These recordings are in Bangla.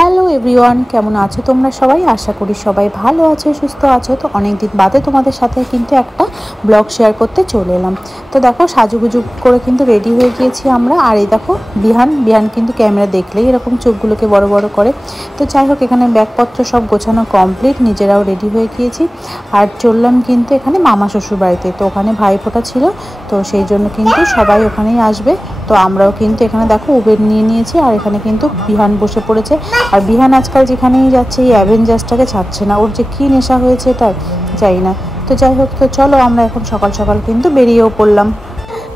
হ্যালো এভরিওয়ান, কেমন আছো তোমরা সবাই? আশা করি সবাই ভালো আছো, সুস্থ আছো। তো অনেক দিন বাদে তোমাদের সাথে কিন্তু একটা ব্লগ শেয়ার করতে চলে এলাম। তো দেখো সাজুগুজু করে কিন্তু রেডি হয়ে গিয়েছি আমরা। আর এই দেখো বিহান কিন্তু ক্যামেরা দেখলেই এরকম চোখগুলোকে বড় বড় করে। তো যাই হোক, এখানে ব্যাগপত্র সব গোছানো কমপ্লিট, নিজেরাও রেডি হয়ে গিয়েছি। আর চললাম কিন্তু এখানে মামা শ্বশুর বাড়িতে। তো ওখানে ভাইফোঁটা ছিল, তো সেই জন্য কিন্তু সবাই ওখানেই আসবে। তো আমরাও কিন্তু এখানে দেখো উবের নিয়ে নিয়েছি। আর এখানে কিন্তু বিহান বসে পড়েছে। আর বিহান আজকাল যেখানেই যাচ্ছে এই অ্যাভেঞ্জার্সটাকে ছাড়ছে না। ওর যে কী নেশা হয়েছে এটার জানি না। তো যাই হোক, তো চলো আমরা এখন সকাল সকাল কিন্তু বেরিয়েও পড়লাম।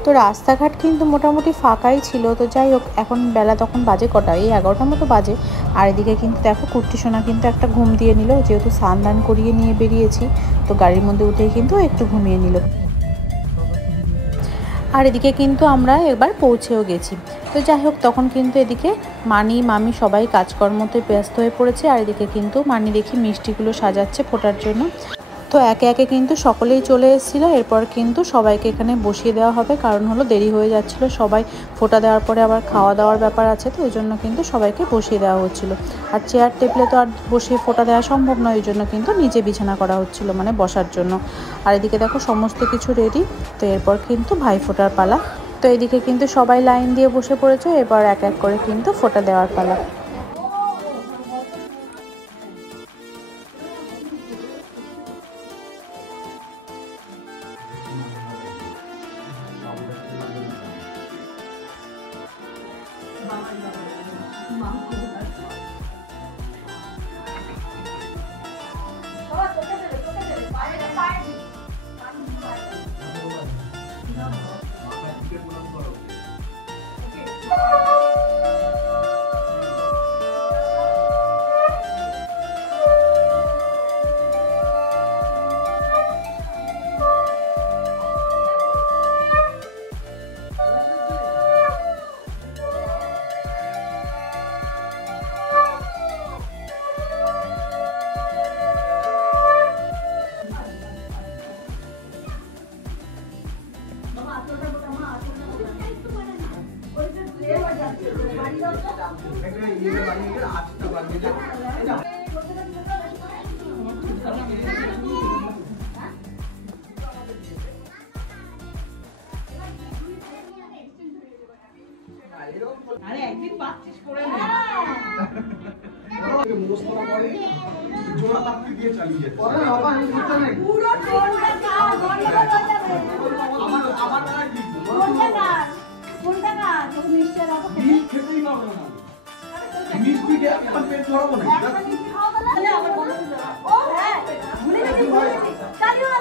তো রাস্তাঘাট কিন্তু মোটামুটি ফাঁকাই ছিল। তো যাই হোক, এখন বেলা তখন বাজে কটা, এই 11টার মতো বাজে। আর এদিকে কিন্তু দেখো কুর্তি সোনা কিন্তু একটা ঘুম দিয়ে নিল, যেহেতু স্নান করিয়ে নিয়ে বেরিয়েছি। তো গাড়ির মধ্যে উঠেই কিন্তু একটু ঘুমিয়ে নিল। আর এদিকে কিন্তু আমরা এবার পৌঁছেও গেছি। তো যাই হোক, তখন কিন্তু এদিকে মামি সবাই কাজকর্মতে ব্যস্ত হয়ে পড়েছে। আর এদিকে কিন্তু মানি দেখি মিষ্টিগুলো সাজাচ্ছে ফোটার জন্য। তো একে একে কিন্তু সকলেই চলে এসেছিলো। এরপর কিন্তু সবাইকে এখানে বসিয়ে দেওয়া হবে, কারণ হলো দেরি হয়ে যাচ্ছিলো। সবাই ফোঁটা দেওয়ার পরে আবার খাওয়া দাওয়ার ব্যাপার আছে, তো ওই জন্য কিন্তু সবাইকে বসিয়ে দেওয়া হচ্ছিলো। আর চেয়ার টেবিলে তো আর বসিয়ে ফোঁটা দেওয়া সম্ভব নয়, ওই জন্য কিন্তু নিচে বিছানা করা হচ্ছিলো, মানে বসার জন্য। আর এদিকে দেখো সমস্ত কিছু রেডি। তো এরপর কিন্তু ভাই ফোঁটার পালা। তো এদিকে কিন্তু সবাই লাইন দিয়ে বসে পড়েছে, এবার এক এক করে কিন্তু ফোঁটা দেওয়ার পালা। আরে একদিন পাচ্ছিস করে নে মোস্তফা করে জোড়া তাকতি দিয়ে চালিয়ে পরে বাবা আমি বুঝতে নাই পুরো টোনটা কা গন্ডগোল হয়ে যাবে আমার না কি কোনটা কা তো নিশ্চয় রাখো খেতেই পারবো না মিষ্টি কে এখন পেট ভরবো না এখন মিষ্টি খাওয়া তাহলে আবার বলো ও হ্যাঁ ভুলে গেছি চালিও না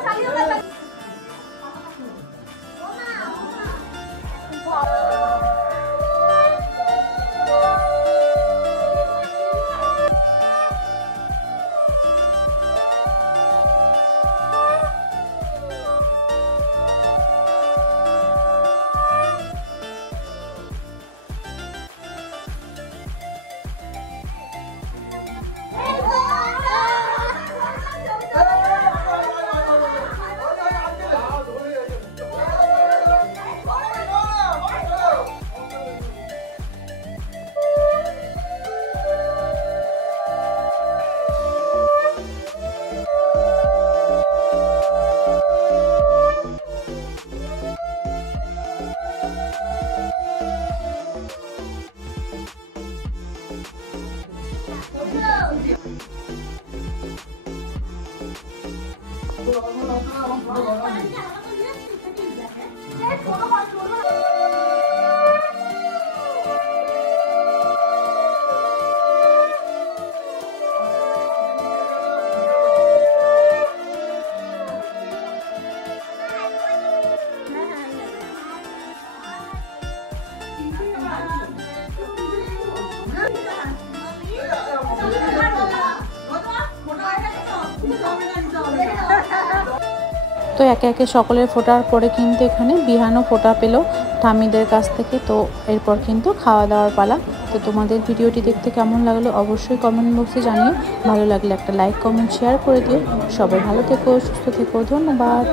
তো একে একে সকলের ফোটার পরে কিন্তু এখানে বিহানও ফোটা পেল ঠাম্মিদের কাছ থেকে। তো এরপর কিন্তু খাওয়া দাওয়ার পালা। তো তোমাদের ভিডিওটি দেখতে কেমন লাগলো অবশ্যই কমেন্ট বক্সে জানিও। ভালো লাগলে একটা লাইক কমেন্ট শেয়ার করে দিও। সবাই ভালো থেকো, সুস্থ থেকো, ধন্যবাদ।